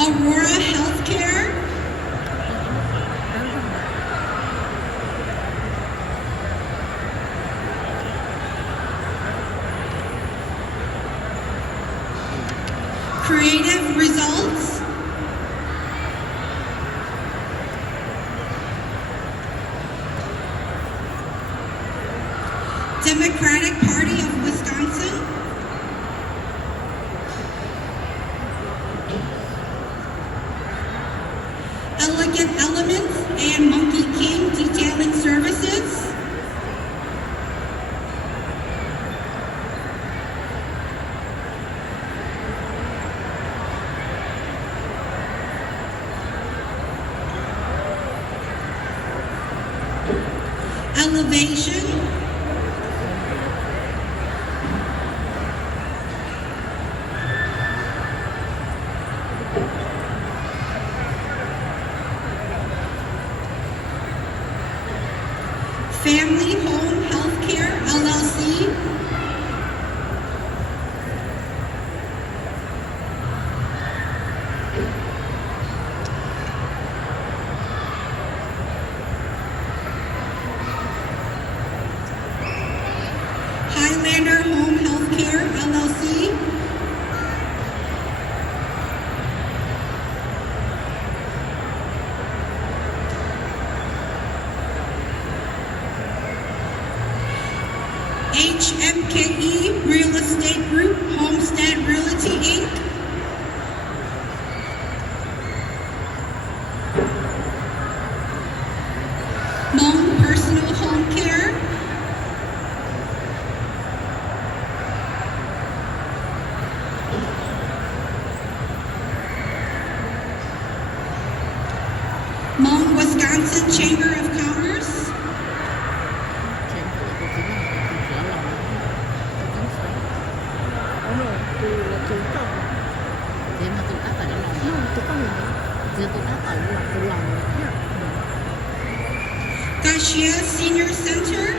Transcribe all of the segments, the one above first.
Aurora Healthcare, Creative Results, Democratic Party of Wisconsin, Elegant Elements and Monkey King Detailing Services, Elevation, Family Home Healthcare LLC, Highlander Home Healthcare LLC, HMKE Real Estate Group Homestead Realty Inc., Hmong Personal Home Care, Hmong Wisconsin Chamber of Commerce, Gashia Senior Center,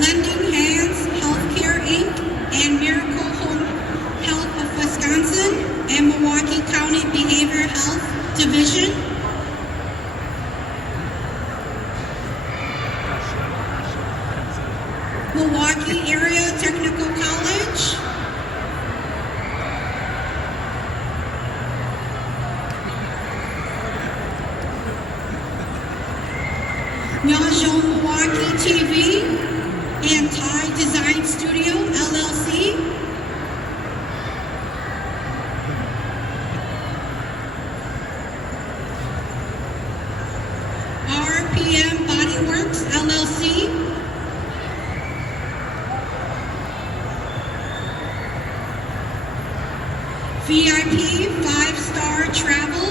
Lending Hands Healthcare Inc. and Miracle Home Health of Wisconsin and Milwaukee County Behavioral Health Division, Milwaukee Area Technical College, Hmong Milwaukee TV and Thai Design Studio LLC, RPM Body Works LLC, VIP 5-Star Travel,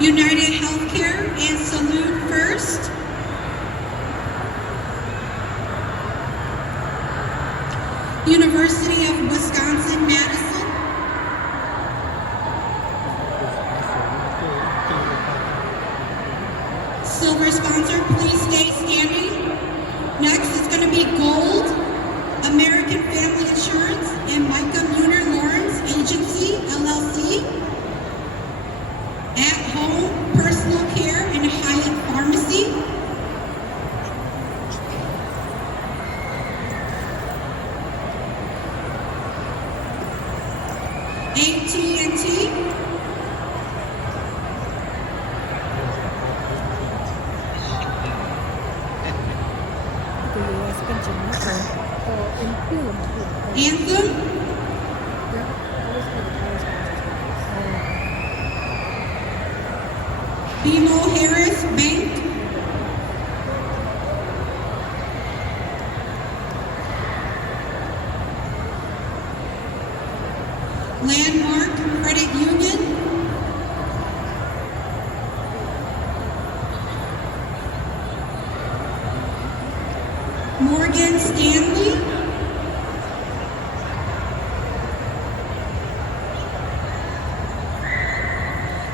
United Healthcare and Salute First, University of Wisconsin-Madison, silver sponsor, please stay standing. Next is going to be gold, American Family Insurance and Micah Muner Lawrence Agency, LLC, At Home Personal Care and Hyatt Pharmacy, AT&T, Anthem, BMO Harris Bank, Landmark Credit Union, Morgan Stanley,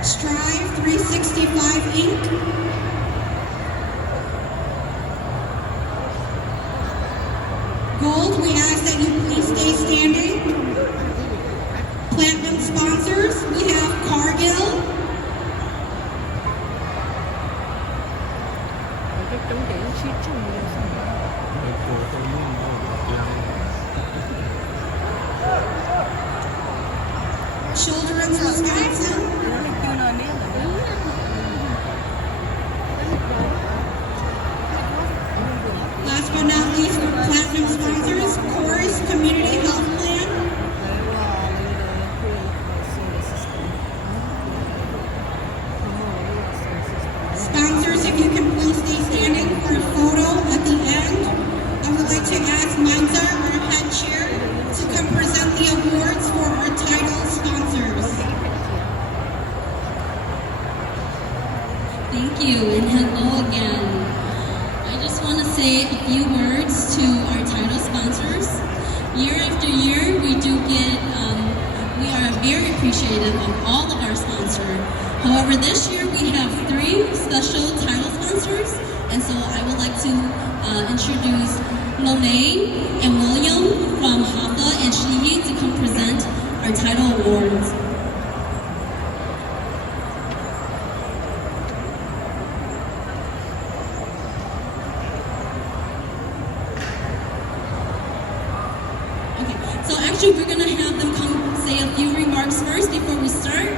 Strive 365 Inc., gold, we ask that you please stay standing. Platinum sponsors, we have Cargill, Children's Wisconsin, last but not least, platinum sponsors, Chorus Community Health Plan, sponsors, if you can please stay standing for a photo at the end. I would like to ask Manza, our head chair, to come present the awards for our title sponsors. Thank you, and hello again. I just want to say a few words to our title sponsors. Year after year, we are very appreciative of all of our sponsors. However, this year we have 3 special title sponsors, and so I would like to introduce Monet and William from Hapa and Shihi to come present our title awards. Okay, so actually we're going to have them come say a few remarks first before we start.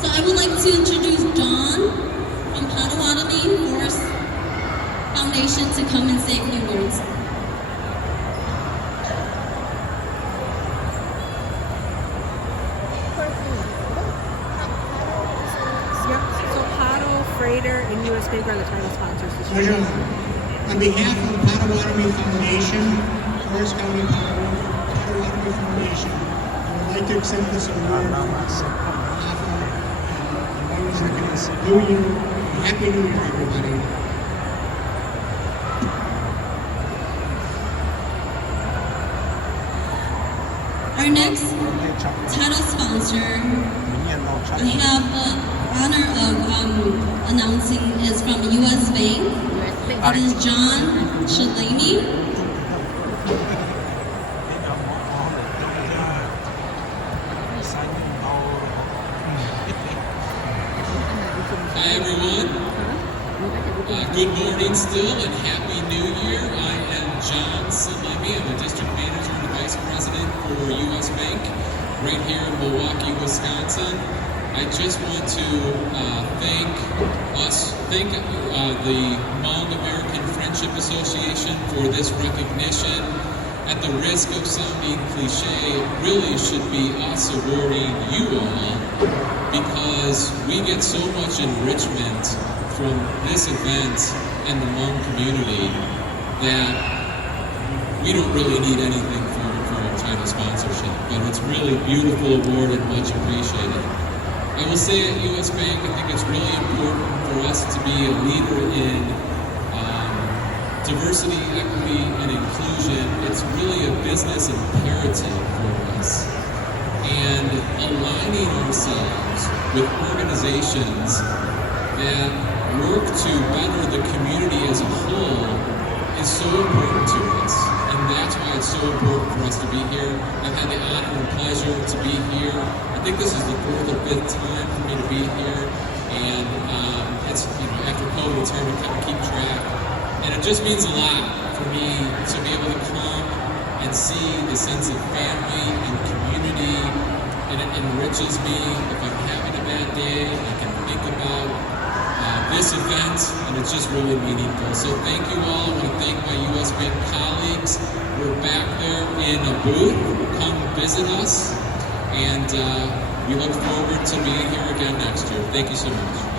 So I would like to introduce Dawn from Potawatomi Forest Foundation to come and say a few words. Yep, so Pato, Freighter, and US Bank are the title sponsors this year. On behalf of the Potawatomi Foundation, Forest County Potawatomi Foundation, I would like to accept this award on behalf of New Year. Happy New Year, everybody. Our next title sponsor we have the honor of announcing is from US Bank. It is John Shalami. Hi everyone. Good morning still and Happy New Year. I am John Salemi. I'm the District Manager and Vice President for US Bank right here in Milwaukee, Wisconsin. I just want to thank the Hmong American Friendship Association for this recognition. At the risk of sounding cliche, it really should be us awarding you all because we get so much enrichment from this event and the Hmong community that we don't really need anything for our title sponsorship. But it's really beautiful award and much appreciated. I will say at US Bank, I think it's really important for us to be a leader in diversity, equity, and inclusion. It's really a business imperative for us. And aligning ourselves with organizations that work to better the community as a whole is so important to us. And that's why it's so important for us to be here. I've had the honor and pleasure to be here. I think this is the 4th or 5th time for me to be here. And it's, after COVID, it's hard to kind of keep track. And it just means a lot for me to be able to come and see the sense of family and community, and it enriches me. If I'm having a bad day, I can think about this event, and it's just really meaningful. So thank you all. I want to thank my US Bank colleagues. We're back there in a booth. Come visit us, and we look forward to being here again next year. Thank you so much.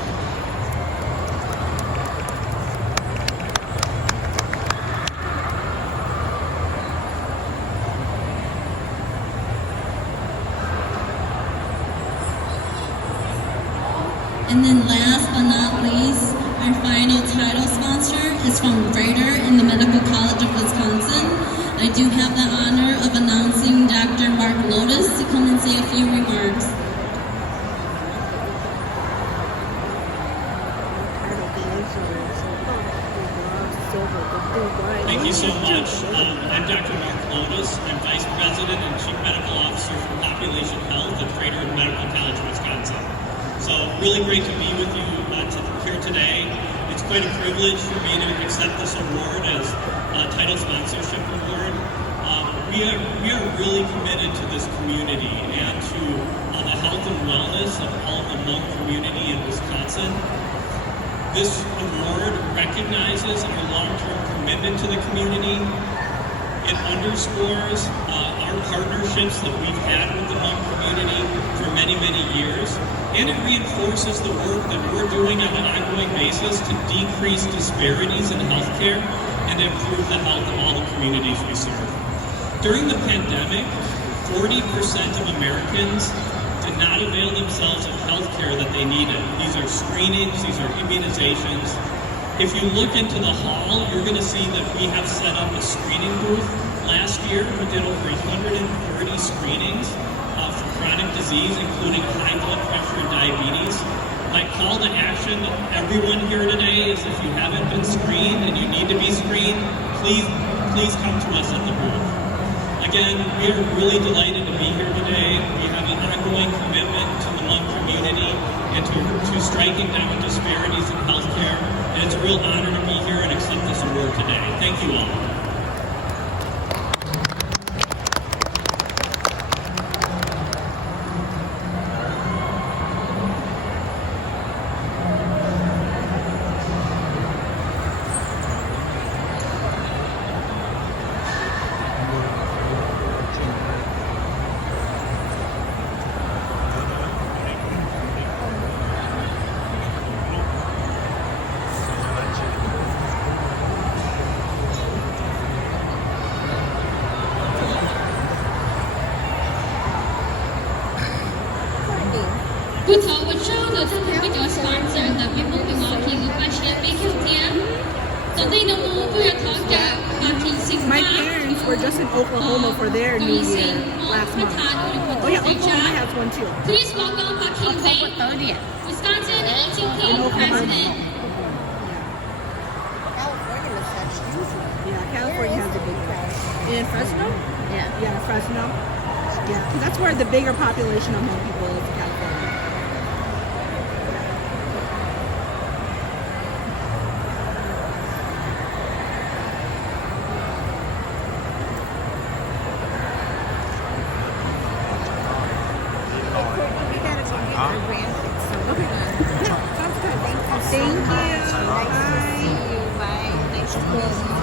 And then last but not least, our final title sponsor is from Freighter in the Medical College of Wisconsin. I do have the honor of announcing Dr. Mark Lotus to come and say a few remarks. Title sponsors, so silver, Thank you so much. I'm Dr. Mark Lotus. I'm Vice President and Chief Medical Officer for Population Health at Freighter Medical College, Wisconsin. So really great to be with you here today. It's quite a privilege for me to accept this award as a title sponsorship award. We are really committed to this community and to the health and wellness of all of the Hmong community in Wisconsin. This award recognizes our long-term commitment to the community. It underscores our partnerships that we've had with the Hmong community for many, many years. And it reinforces the work that we're doing on an ongoing basis to decrease disparities in healthcare and improve the health of all the communities we serve. During the pandemic, 40% of Americans did not avail themselves of health care that they needed. These are screenings, these are immunizations. If you look into the hall, you're going to see that we have set up a screening booth. Last year, we did over 130 screenings for chronic disease, including high blood pressure and diabetes. My call to action to everyone here today is if you haven't been screened and you need to be screened, please come to us at the booth. Again, we are really delighted to be here today. We have an ongoing commitment to the Hmong community and to striking down disparities in healthcare. And it's a real honor to be here and accept this award today. Thank you all. Good talk with show the time with your sponsor, the Hmong Milwaukee Lucashian BQTM. Something the more we are talking about My parents were just in Oklahoma for their New Year last month. Oh yeah, Oklahoma has one too. Please welcome Parking Zane, Wisconsin 18th President. Yeah, California has a big one. In Fresno? Yeah, Fresno. Yeah, 'cause that's where the bigger population of Hmong people is, California. Okay. Yeah, sounds good. Thank you. Bye. See you. Bye. Thanks for